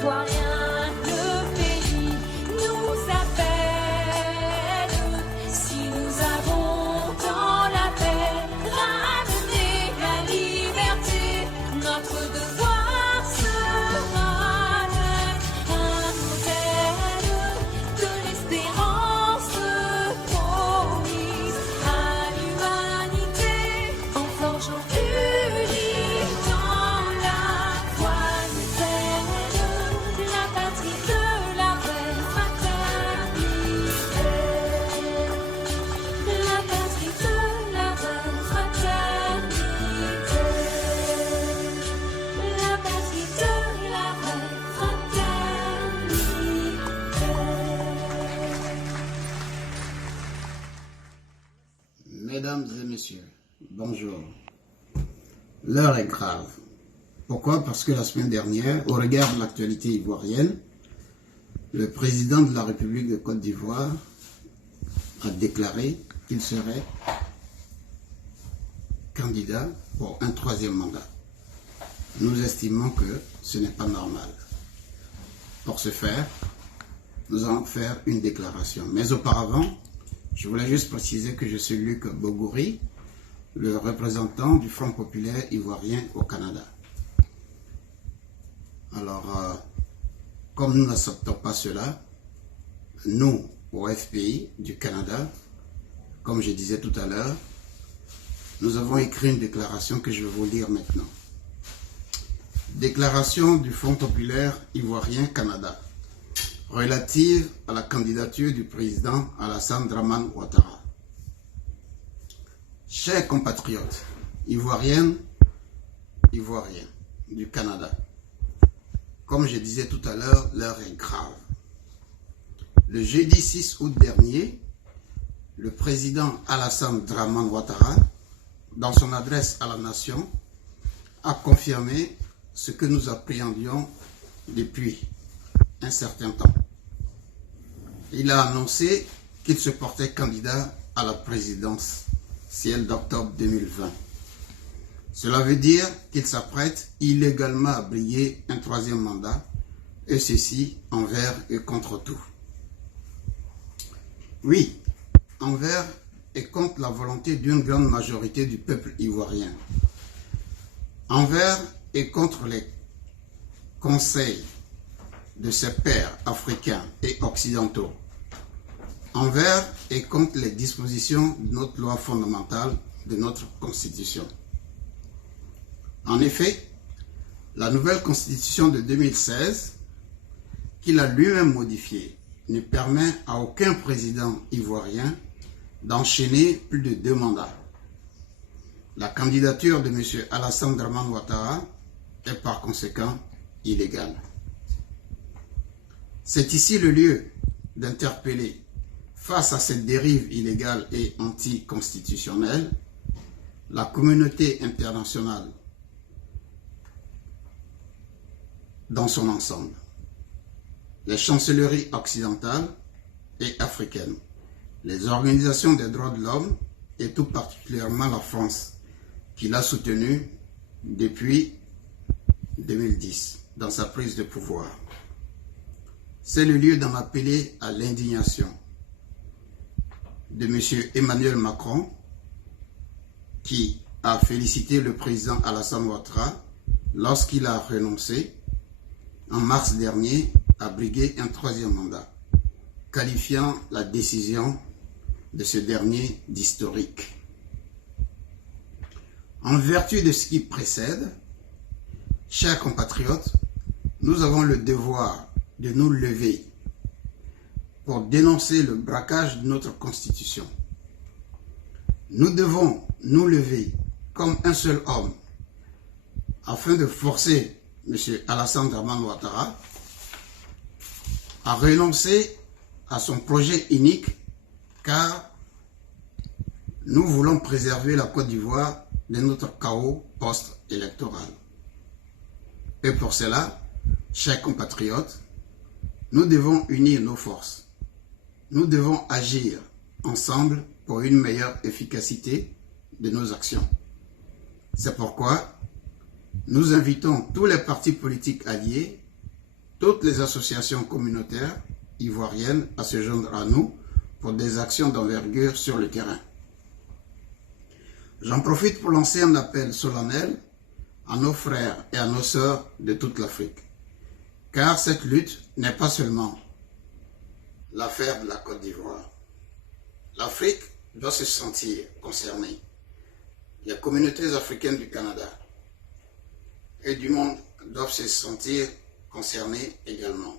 Ivoiriens, le pays nous appelle. Si nous avons dans la paix ramené la liberté, notre devoir sera d'être un modèle de l'espérance promise à l'humanité, en forgeant unis dans la foi nouvelle, la patrie de la vraie fraternité, la patrie de la vraie fraternité, la patrie de la vraie fraternité. Mesdames et messieurs, bonjour. L'heure est grave. Pourquoi? Parce que la semaine dernière, au regard de l'actualité ivoirienne, le président de la République de Côte d'Ivoire a déclaré qu'il serait candidat pour un troisième mandat. Nous estimons que ce n'est pas normal. Pour ce faire, nous allons faire une déclaration. Mais auparavant, je voulais juste préciser que je suis Luc Bogouri, le représentant du Front populaire ivoirien au Canada. Alors, comme nous n'acceptons pas cela, nous, au FPI du Canada, comme je disais tout à l'heure, nous avons écrit une déclaration que je vais vous lire maintenant. Déclaration du Front populaire ivoirien Canada relative à la candidature du président Alassane Dramane Ouattara. Chers compatriotes ivoiriennes, ivoiriens du Canada, comme je disais tout à l'heure, l'heure est grave. Le jeudi 6 août dernier, le président Alassane Dramane Ouattara, dans son adresse à la nation, a confirmé ce que nous appréhendions depuis un certain temps. Il a annoncé qu'il se portait candidat à la présidentielle d'octobre 2020. Cela veut dire qu'il s'apprête illégalement à briguer un troisième mandat, et ceci envers et contre tout. Oui, envers et contre la volonté d'une grande majorité du peuple ivoirien. Envers et contre les conseils de ses pairs africains et occidentaux, envers et contre les dispositions de notre loi fondamentale, de notre Constitution. En effet, la nouvelle Constitution de 2016, qu'il a lui-même modifiée, ne permet à aucun président ivoirien d'enchaîner plus de 2 mandats. La candidature de M. Alassane Dramane Ouattara est par conséquent illégale. C'est ici le lieu d'interpeller, face à cette dérive illégale et anticonstitutionnelle, la communauté internationale dans son ensemble, les chancelleries occidentales et africaines, les organisations des droits de l'homme et tout particulièrement la France, qui l'a soutenu depuis 2010 dans sa prise de pouvoir. C'est le lieu d'en appeler à l'indignation de M. Emmanuel Macron, qui a félicité le président Alassane Ouattara lorsqu'il a renoncé en mars dernier à briguer un troisième mandat, qualifiant la décision de ce dernier d'historique. En vertu de ce qui précède, chers compatriotes, nous avons le devoir de nous lever pour dénoncer le braquage de notre Constitution. Nous devons nous lever comme un seul homme afin de forcer M. Alassane Dramane Ouattara à renoncer à son projet unique, car nous voulons préserver la Côte d'Ivoire de notre chaos post-électoral. Et pour cela, chers compatriotes, nous devons unir nos forces. Nous devons agir ensemble pour une meilleure efficacité de nos actions. C'est pourquoi nous invitons tous les partis politiques alliés toutes les associations communautaires ivoiriennes à se joindre à nous pour des actions d'envergure sur le terrain. J'en profite pour lancer un appel solennel à nos frères et à nos sœurs de toute l'Afrique. Car cette lutte n'est pas seulement l'affaire de la Côte d'Ivoire. L'Afrique doit se sentir concernée. Les communautés africaines du Canada et du monde doivent se sentir concernées également.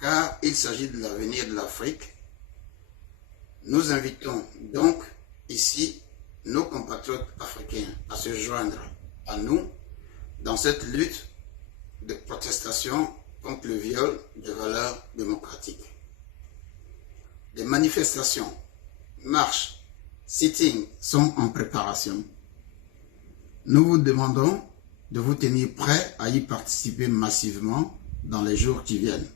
Car il s'agit de l'avenir de l'Afrique. Nous invitons donc ici nos compatriotes africains à se joindre à nous dans cette lutte de protestation contre le viol des valeurs démocratiques. Des manifestations, marches, sittings sont en préparation. Nous vous demandons de vous tenir prêts à y participer massivement dans les jours qui viennent.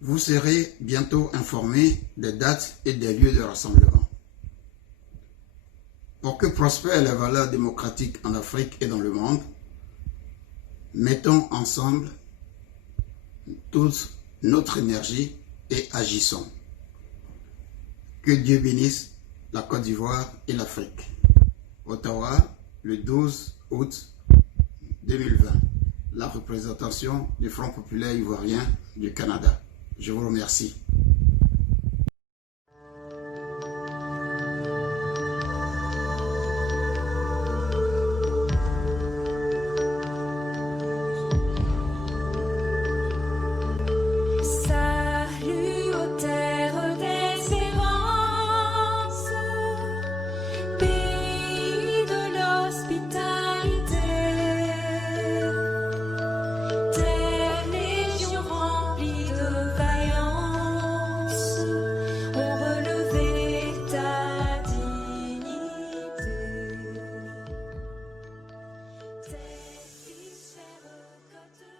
Vous serez bientôt informés des dates et des lieux de rassemblement. Pour que prospèrent les valeurs démocratiques en Afrique et dans le monde, mettons ensemble toute notre énergie et agissons. Que Dieu bénisse la Côte d'Ivoire et l'Afrique. Ottawa, le 12 août 2020. La représentation du Front populaire ivoirien du Canada. Je vous remercie.